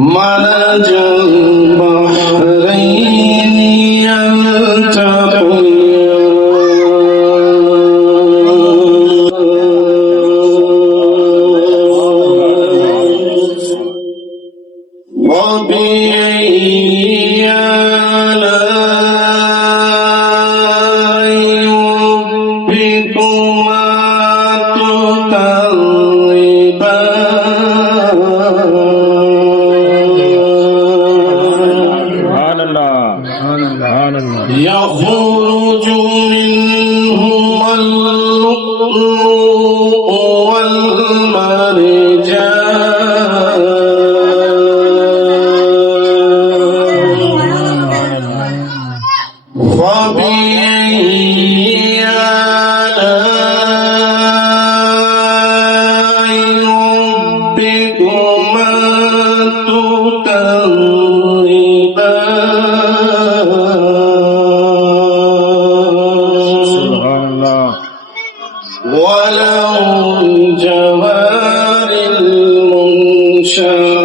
مرج البحرين يلتقيان وبأي آلاء ربكما تكذبان يخرج منهما اللؤلؤ والمرجان فبأي آلاء ربكما تكذبان وله الجوار المنشآت